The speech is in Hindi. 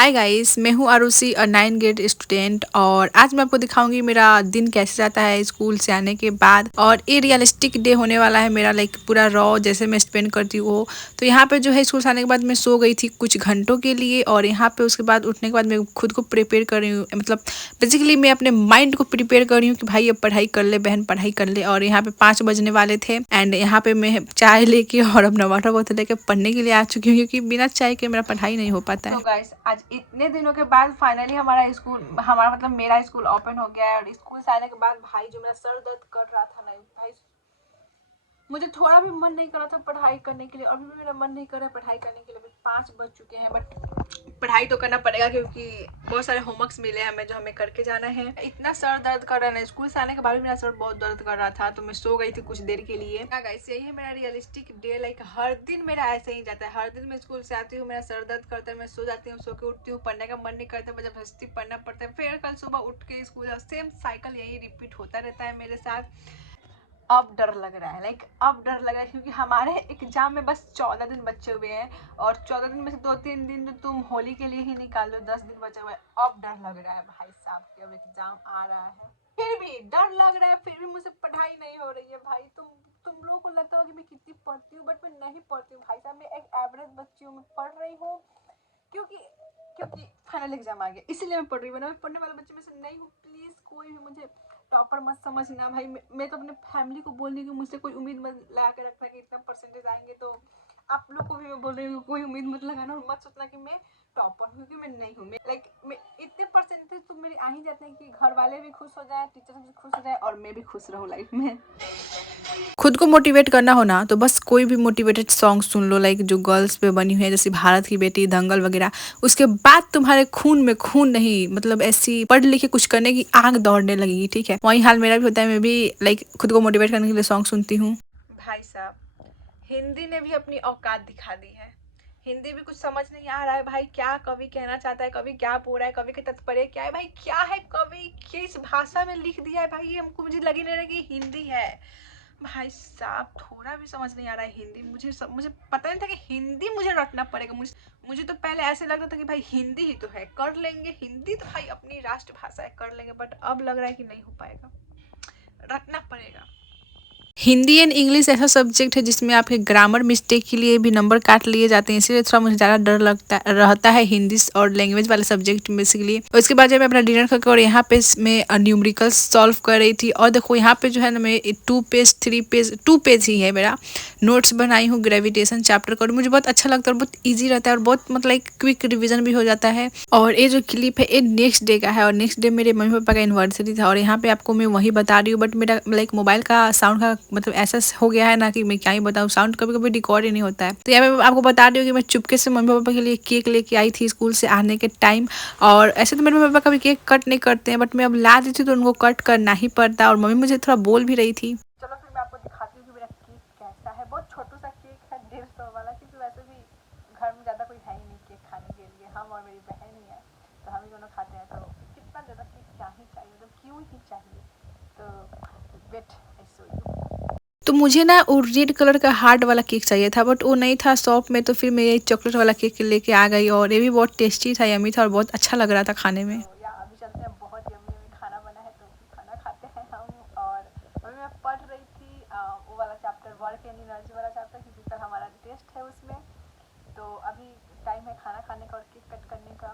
हाय गाइस, मैं हूँ आरुषि और 9 ग्रेड स्टूडेंट। और आज मैं आपको दिखाऊंगी मेरा दिन कैसे जाता है स्कूल से आने के बाद। और ये रियलिस्टिक डे होने वाला है मेरा, लाइक पूरा रॉ जैसे मैं स्पेंड करती हूँ वो। तो यहाँ पे जो है स्कूल से आने के बाद मैं सो गई थी कुछ घंटों के लिए। और यहाँ पे उसके बाद उठने के बाद मैं खुद को प्रिपेयर कर रही हूँ, मतलब बेसिकली मैं अपने माइंड को प्रिपेयर कर रही हूँ कि भाई अब पढ़ाई कर ले बहन, पढ़ाई कर ले। और यहाँ पे 5 बजने वाले थे एंड यहाँ पे मैं चाय लेके और अपना वाटर बोतल लेके पढ़ने के लिए आ चुकी हूँ, क्योंकि बिना चाय के मेरा पढ़ाई नहीं हो पाता है। तो गाइस, आज इतने दिनों के बाद फाइनली हमारा मतलब मेरा स्कूल ओपन हो गया है। और स्कूल से आने के बाद भाई जो मेरा सर दर्द कर रहा था ना भाई, मुझे थोड़ा भी मन नहीं कर रहा था पढ़ाई करने के लिए। अभी भी मेरा मन नहीं कर रहा है पढ़ाई करने के लिए। 5 बज चुके हैं बट पढ़ाई तो करना पड़ेगा, क्योंकि बहुत सारे होमवर्क्स मिले हैं हमें जो हमें करके जाना है। इतना सर दर्द कर रहा है ना, स्कूल से आने के बाद भी मेरा सर बहुत दर्द कर रहा था, तो मैं सो गई थी कुछ देर के लिए। गाइस, यही है मेरा रियलिस्टिक डे। लाइक हर दिन मेरा ऐसे ही जाता है। हर दिन मैं स्कूल से आती हूँ, मेरा सर दर्द करता है, मैं सो जाती हूँ, सो के उठती हूँ, पढ़ने का मन नहीं करता, मुझे जबरदस्ती पढ़ना पड़ता है, फिर कल सुबह उठ के स्कूल। सेम साइकिल यही रिपीट होता रहता है मेरे साथ। अब डर लग रहा है, अब डर लग रहा है, क्योंकि हमारे एग्जाम में बस 14 दिन बचे हुए हैं। और 14 दिन में से 2-3 दिन तो तुम होली के लिए ही निकाल लो, 10 दिन बचे हुए हैं। अब डर लग रहा है भाई साहब कि अब एग्जाम आ रहा है, फिर भी डर लग रहा है, फिर भी मुझसे पढ़ाई नहीं हो रही है भाई। तुम लोगों को लगता होगा कि मैं कितनी पढ़ती हूँ, बट मैं नहीं पढ़ती हूँ भाई साहब। मैं एक एवरेज बच्ची हूँ, मैं पढ़ रही हूँ क्योंकि क्योंकि फाइनल एग्जाम आ गया, इसीलिए मैं पढ़ रही हूँ। मैं पढ़ने वाले बच्चे में से नहीं हूँ। प्लीज कोई भी मुझे टॉपर मत समझना भाई। मैं तो अपने फैमिली को बोल रही हूँ कि मुझसे कोई उम्मीद मत लगा के रखना कि इतना परसेंटेज आएंगे। तो आप लोग को भी मैं बोल रही हूँ कोई उम्मीद मत लगाना, और मत सोचना कि मैं टॉपर हूँ, क्योंकि मैं नहीं हूँ। मैं इतने परसेंटेज तो मेरे आ ही जाते हैं कि घर वाले भी खुश हो जाए, टीचर भी खुश हो जाए, और मैं भी खुश रहूँ लाइफ में। खुद को मोटिवेट करना हो ना, तो बस कोई भी मोटिवेटेड सॉन्ग सुन लो, लाइक जो गर्ल्स पे बनी हुई है, जैसे भारत की बेटी, दंगल वगैरह। उसके बाद तुम्हारे खून में खून नहीं, मतलब ऐसी पढ़ लिख के कुछ करने की आग दौड़ने लगेगी, ठीक है। वही हाल मेरा भी होता है, मैं भी लाइक खुद को मोटिवेट करने के लिए सॉन्ग सुनती हूँ। भाई साहब, हिंदी ने भी अपनी औकात दिखा दी है। हिंदी भी कुछ समझ नहीं आ रहा है भाई, क्या कवि कहना चाहता है, कवि क्या बोल रहा है, कवि के तात्पर्य क्या है भाई, क्या है कवि किस भाषा में लिख दिया है भाई, ये हमको मुझे लग ही नहीं रहा कि हिंदी है। भाई साहब, थोड़ा भी समझ नहीं आ रहा है हिंदी। मुझे पता नहीं था कि हिंदी मुझे रटना पड़ेगा। मुझे तो पहले ऐसे लगता था कि भाई हिंदी ही तो है, कर लेंगे, हिंदी तो भाई अपनी राष्ट्रभाषा है, कर लेंगे। बट अब लग रहा है कि नहीं हो पाएगा, रटना पड़ेगा। हिंदी एंड इंग्लिश ऐसा सब्जेक्ट है जिसमें आपके ग्रामर मिस्टेक के लिए भी नंबर काट लिए जाते हैं, इसीलिए थोड़ा मुझे ज़्यादा डर लगता रहता है हिंदी और लैंग्वेज वाले सब्जेक्ट बेसिकली। और इसके बाद जब मैं अपना डिनर करके और यहाँ पे मैं न्यूमेरिकल्स सॉल्व कर रही थी, और देखो यहाँ पे जो है ना, मैं 2 पेज ही है मेरा नोट्स बनाई हूँ ग्रेविटेशन चैप्टर का। और मुझे बहुत अच्छा लगता है और बहुत ईजी रहता है, और बहुत मतलब एक क्विक रिविजन भी हो जाता है। और ये जो क्लिप है ये नेक्स्ट डे का है, और नेक्स्ट डे मेरे मम्मी पापा का एनिवर्सरी था। और यहाँ पे आपको मैं वही बता रही हूँ, बट मेरा लाइक मोबाइल का साउंड का मतलब ऐसा हो गया है ना कि मैं क्या ही बताऊँ, साउंड कभी कभी रिकॉर्ड ही नहीं होता है। तो यहाँ पे मैं आपको बता रही हूँ कि मैं चुपके से मम्मी पापा के लिए केक लेके आई थी स्कूल से आने के टाइम। और ऐसे तो मेरे मम्मी पापा कभी केक कट नहीं करते हैं, बट मैं अब ला दी थी तो उनको कट करना ही पड़ता। और मम्मी मुझे थोड़ा बोल भी रही थी। चलो फिर मैं आपको दिखाती हूँ कि मेरा केक कैसा है। बहुत छोटा सा केक है, 150 वाला, क्योंकि वैसे भी घर में ज़्यादा कोई है ही नहीं केक खाने के लिए, हम और मेरी बहन ही है, तो हम ही दोनों खाते हैं। तो कितना ज़्यादा केक क्या ही चाहिए, मतलब क्यों ही चाहिए। तो वेट, आई शो यू। तो मुझे ना वो रेड कलर का हार्ड वाला केक चाहिए था, बट वो नहीं था शॉप में, तो फिर मैं ये चॉकलेट वाला केक लेके आ गई। और ये भी बहुत टेस्टी था, यम्मी था, और बहुत अच्छा लग रहा था खाने में। तो या अभी चलते हैं, बहुत यम्मी यम्मी खाना बना है, तो खाना खाते हैं हम। और अभी मैं पढ़ रही थी वो वाला चैप्टर, वर्क एंड एनर्जी वाला चैप्टर, क्योंकि कल हमारा टेस्ट है उसमें। तो अभी टाइम है खाना खाने का और केक कट करने का।